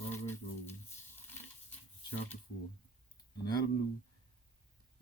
far back over. Chapter 4. And Adam knew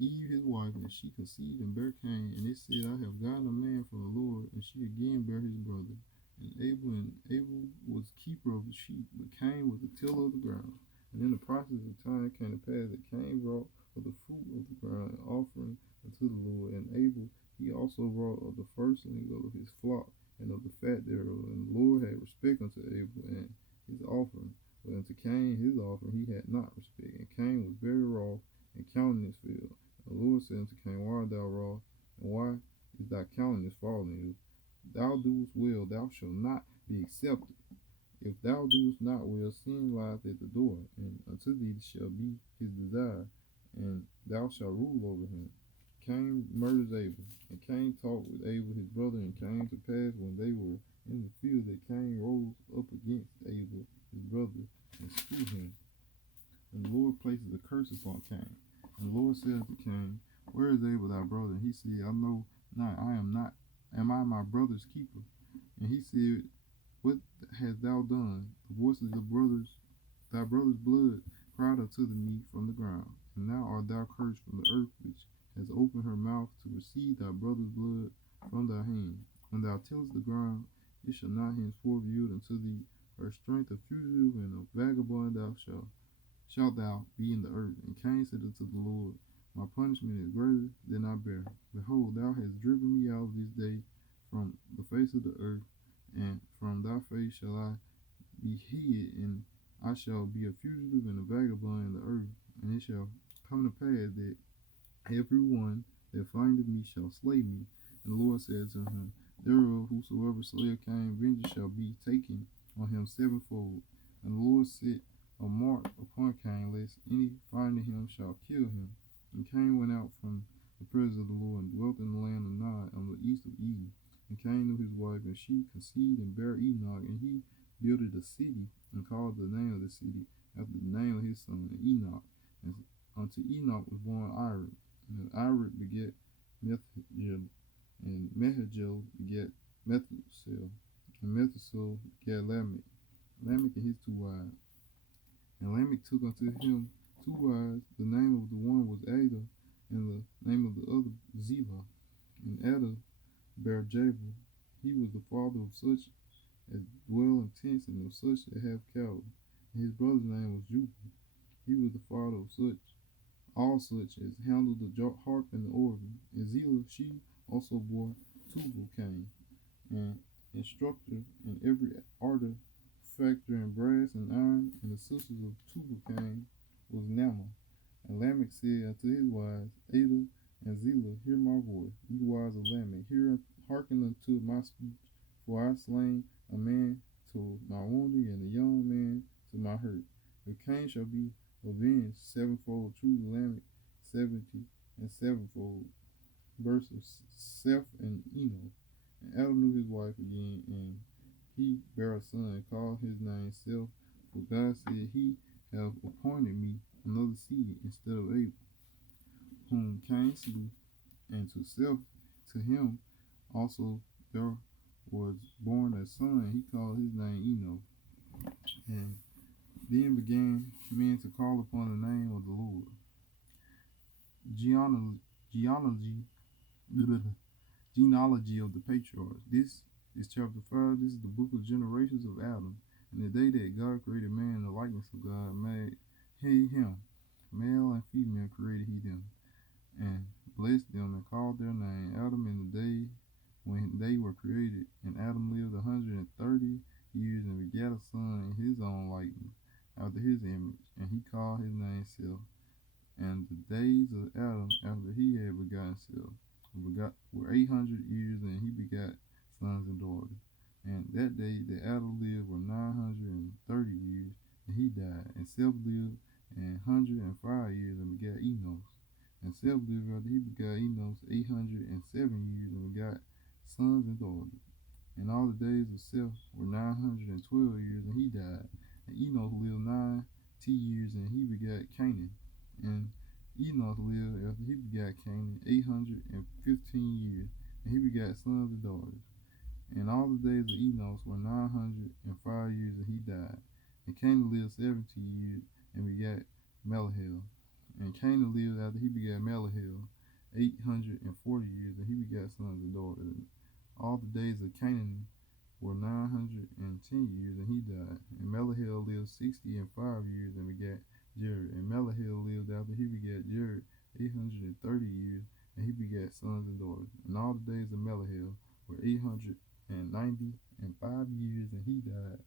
Eve his wife, and she conceived and bare Cain, and it said, I have gotten a man from the Lord, and she again bare his brother. And Abel was keeper of the sheep, but Cain was the tiller of the ground. And in the process of time it came to pass that Cain brought of the fruit of the ground an offering unto the Lord, and Abel he also brought of the firstling of his flock and of the fat thereof. And the Lord had respect unto Abel and his offering, but unto Cain his offering he had not respect. And Cain was very wroth, and countenance fell. The Lord said unto Cain, why art thou wroth, and why is thy countenance fallen? If thou doest well, thou shalt not be accepted. If thou doest not well, sin lieth at the door, and unto thee shall be his desire, and thou shalt rule over him. Cain murders Abel, and Cain talked with Abel his brother, and it came to pass when they were in the field that Cain rose up against Abel his brother, and slew him. And the Lord places a curse upon Cain. And the Lord said unto Cain, where is Abel thy brother? And he said, I know not, I am not. Am I my brother's keeper? And he said, what hast thou done? The voice of thy brother's blood cried unto me from the ground. And now art thou cursed from the earth, which has opened her mouth to receive thy brother's blood from thy hand. When thou tillest the ground, it shall not henceforth yield unto thee her strength. A fugitive and a vagabond shalt thou be in the earth. And Cain said unto the Lord, my punishment is greater than I bear. Behold, thou hast driven me out this day from the face of the earth, and from thy face shall I be hid, and I shall be a fugitive and a vagabond in the earth. And it shall come to pass that every one that findeth me shall slay me. And the Lord said to him, thereof whosoever slayeth Cain, vengeance shall be taken on him sevenfold. And the Lord set a mark upon Cain, lest any finding him shall kill him. And Cain went out from the presence of the Lord, and dwelt in the land of Nod on the east of Eden. And Cain knew his wife, and she conceived and bare Enoch. And he builded a city, and called the name of the city after the name of his son Enoch. And unto Enoch was born Irad. And Irad begat Methuselah, and Methuselah begat Methuselah, and Methuselah begat Lamech, Lamech and his two wives. And Lamech took unto him two wives. The name of the one was Ada, and the name of the other Zillah. And Ada bare Jabal. He was the father of such as dwell in tents, and of such that have cattle. And his brother's name was Jubal. He was the father of all such as handle the harp and the organ. And Zillah, she also bore Tubal Cain, an instructor in every artificer in brass and iron. And the sisters of Tubal Cain was Naamah. And Lamech said unto his wives, Ada and Zillah, hear my voice, ye wives of Lamech, hearken unto my speech. For I slain a man to my wounding, and a young man to my hurt. If Cain shall be avenged sevenfold, truly Lamech 70 and sevenfold. Verse of Seth and Enoch. And Adam knew his wife again, and he bare a son, and called his name Seth. For God said, he have appointed me another seed instead of Abel, whom Cain slew. And to Seth, to him also there was born a son. He called his name Enoch. And then began men to call upon the name of the Lord. Genealogy of the patriarchs. This is chapter 5. This is the book of generations of Adam. And the day that God created man in the likeness of God, made he him, male and female created he them, and blessed them, and called their name Adam in the day when they were created. And Adam lived 130 years, and begat a son in his own likeness, after his image, and he called his name Seth. And the days of Adam after he had begotten Seth were 800 years, and he begat sons and daughters. And that day that Adam lived were 930 years, and he died. And Seth lived 105 years, and begat Enos. And Seth lived after he begat Enos 807 years, and begat sons and daughters. And all the days of Seth were 912 years, and he died. And Enos lived 90 years, and he begat Canaan. And Enos lived after he begat Canaan 815 years, and he begat sons and daughters. And all the days of Enos were 905 years, and he died. And Canaan lived 70 years and begat Malahel. And Canaan lived after he begat Malahel 840 years, and he begat sons and daughters. And all the days of Canaan were 910 years, and he died. And Malahel lived 65 years and begat Jared. And Malahel lived after he begat Jared 830 years, and he begat sons and daughters. And all the days of Malahel were 895 years, and he died.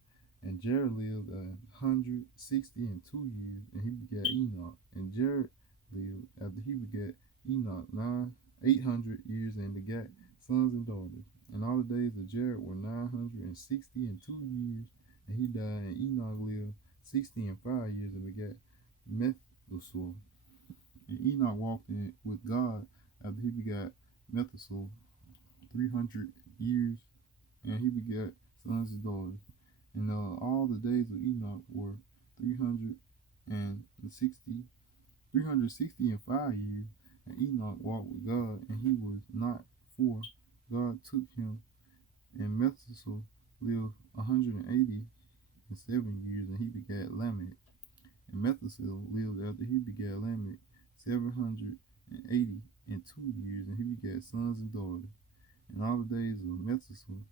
And Jared lived 162 years, and he begat Enoch. And Jared lived after he begat Enoch 800 years, and begat sons and daughters. And all the days of Jared were 962 years, and he died. And Enoch lived 65 years, and begat Methuselah. And Enoch walked with God after he begat Methuselah 300 years, and he begat sons and daughters. And all the days of Enoch were 365 years, and Enoch walked with God, and he was not, for God took him. And Methuselah lived 187 years, and he begat Lamech. And Methuselah lived after he begat Lamech 782 years, and he begat sons and daughters. And all the days of Methuselah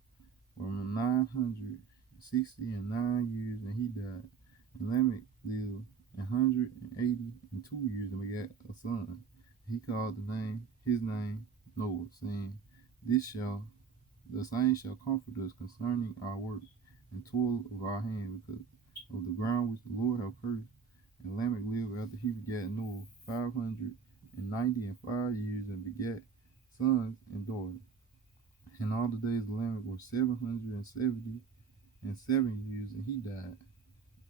were 969 years, and he died. And Lamech lived 182 years, and begat a son. He called his name Noah, saying, the same shall comfort us concerning our work and toil of our hand, because of the ground which the Lord hath cursed. And Lamech lived after he begat Noah 595 years, and begat sons and daughters. And all the days of Lamech were 777 years, and he died.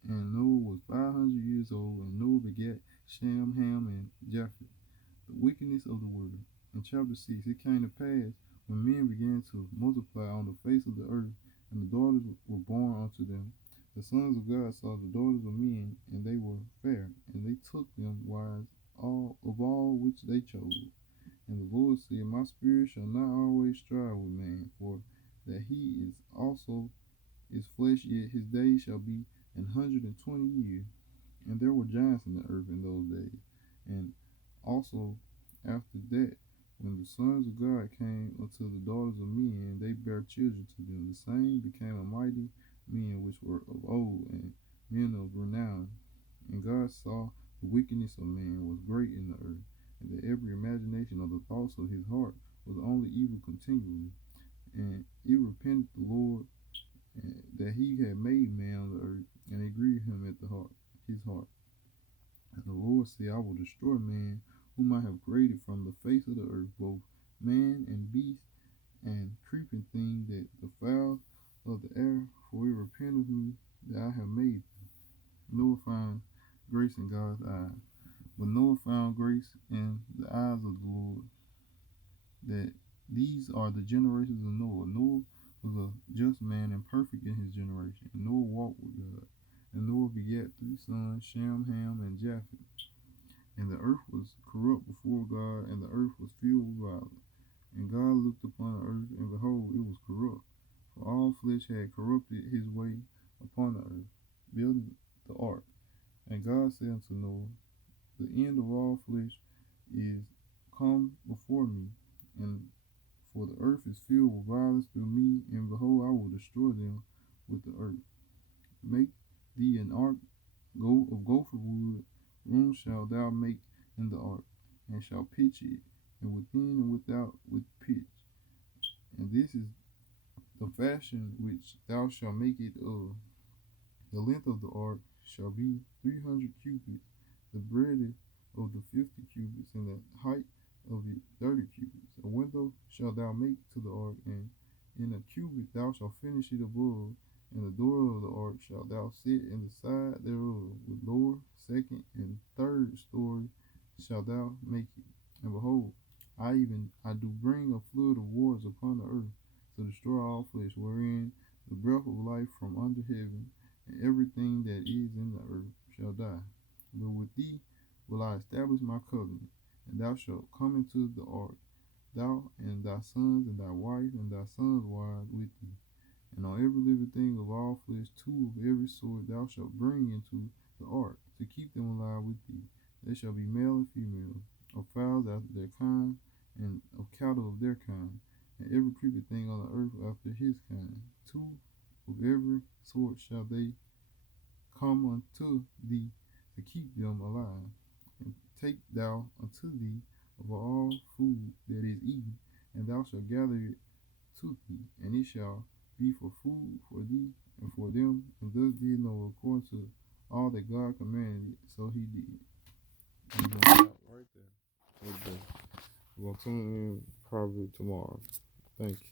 And Noah was 500 years old, and Noah begat Shem, Ham, and Japheth. The wickedness of the world. In chapter 6, it came to pass, when men began to multiply on the face of the earth, and the daughters were born unto them, the sons of God saw the daughters of men, and they were fair, and they took them wives of all which they chose. And the Lord said, my spirit shall not always strive with man, for that he is also is flesh, yet his days shall be 120 years. And there were giants in the earth in those days. And also after that, when the sons of God came unto the daughters of men, they bare children to them. The same became a mighty men which were of old, and men of renown. And God saw the wickedness of man was great in the earth, and that every imagination of the thoughts of his heart was only evil continually. And it repented the Lord that he had made man on the earth, and it grieved him at his heart. And the Lord said, I will destroy man, whom I have created from the face of the earth, both man and beast, and creeping thing, that the fowl of the air, for it repenteth me that I have made them. Noah found grace in God's eyes. But Noah found grace in the eyes of the Lord. That these are the generations of Noah. Noah was a just man and perfect in his generation. And Noah walked with God. And Noah begat 3 sons, Shem, Ham, and Japheth. And the earth was corrupt before God, and the earth was filled with violence. And God looked upon the earth, and behold, it was corrupt, for all flesh had corrupted his way upon the earth. Building the ark. And God said unto Noah, the end of all flesh is come before me, and for the earth is filled with violence through me, and behold, I will destroy them with the earth. Make thee an ark of gopher wood. Room shalt thou make in the ark, and shalt pitch it, and within and without with pitch. And this is the fashion which thou shalt make it of. The length of the ark shall be 300 cubits, the breadth of the 50 cubits, and the height of it 30 cubits. A window shalt thou make to the ark, and in a cubit thou shalt finish it above, and the door of the ark shalt thou set in the side thereof. With lower, second, and third story shalt thou make it. And behold, I do bring a flood of waters upon the earth, to destroy all flesh, wherein the breath of life from under heaven, and everything that is in the earth shall die. But with thee will I establish my covenant, and thou shalt come into the ark, thou and thy sons and thy wife and thy sons' wives with thee. And on every living thing of all flesh, 2 of every sort thou shalt bring into the ark, to keep them alive with thee. They shall be male and female, of fowls after their kind, and of cattle of their kind, and every creeping thing on the earth after his kind. 2 of every sort shall they come unto thee to keep them alive. And take thou unto thee of all food that is eaten, and thou shalt gather it to thee, and it shall be for food for thee and for them. And thus did Noah according to all that God commanded, so he did. I'm gonna stop right there. Okay. We're gonna tune in probably tomorrow. Thank you.